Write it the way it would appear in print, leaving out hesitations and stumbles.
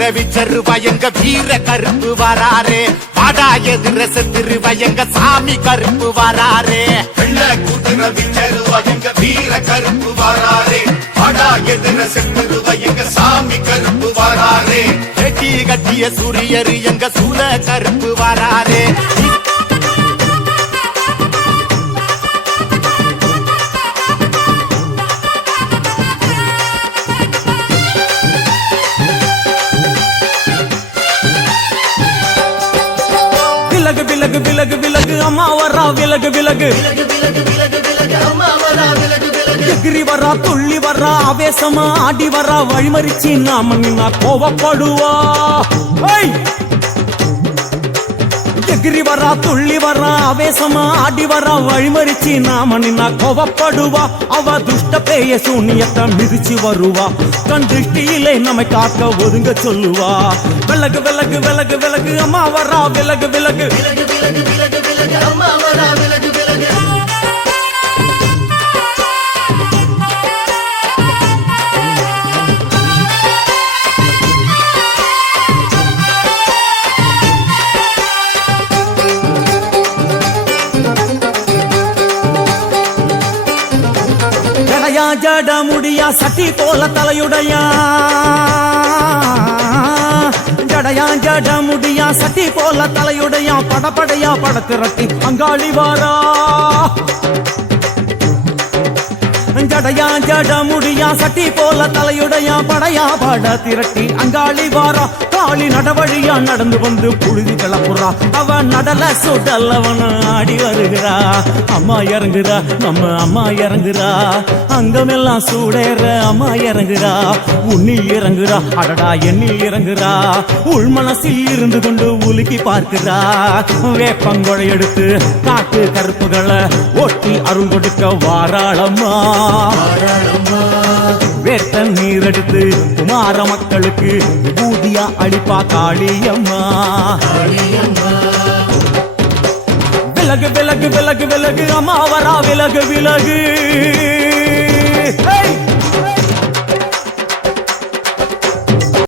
ரவிச்சருவா எங்க வீர கருப்பு வராரே பாடா எதிர செத்துருவா எங்க சாமி கருப்பு வராரே வெள்ள கூத்து ரவிச்சருவா எங்க வீர கருப்பு வராரே பாடா எதிர செத்துருவா எங்க சாமி கருப்பு வராரே கட்டி கட்டிய சூரியரு எங்க சூல கருப்பு வராரே விலகு விலகு விலகு விலகு அம்மா வரா விலகு விலகு எகிரி வரா துள்ளி வரா ஆவேசமா ஆடி வரா வழிமறிச்சு நாம நின்னா கோவப்படுவா எகிரி வரா துள்ளி வரா ஆவேசமா ஆடி வரா வழிமறிச்சு நாம நின்னா கோவப்படுவா அவ துஷ்ட பேய சூனியத்தை மிதிச்சு வருவா கண் திருஷ்டியிலே நம்மை காக்க ஒதுங்க சொல்லுவா விலகு விலகு விலகு விலகு அம்மா வரா விலகு விலகு அம்மா வரா விலகு விலகு ஜட முடியா சட்டி போல தலையுடையா ஜடையா ஜட முடியா சட்டி போல தலையுடையா படப்படையா படத்திரட்டி அங்காளி வாரா ஜடையா ஜட முடியா சட்டி போல தலையுடையா படையா பட திரட்டி அங்காளி வாரா காளி நடவழியா நடந்து வந்து புழுதி கிளப்புறா அவ நடல சுடல்லவன ஆடி வருகிறா அம்மா இறங்குறா நம்ம அம்மா இறங்குறா அங்கமெல்லாம் சூடேற அம்மா இறங்குறா உன்னில் இறங்குறா அடடா எண்ணில் இறங்குறா உள் மனசில் இருந்து கொண்டு உலுக்கி பார்க்கிறா வேப்பங்கொடை எடுத்து காட்டு கருப்புகளை ஒட்டி அருள் கொடுக்க வாராளம்மா வேட்ட நீர் எடுத்து குமார மக்களுக்கு பூதியா அளிப்பா காளியம்மா விலகு விலகு விலகு விலகு அம்மா வரா விலகு விலகு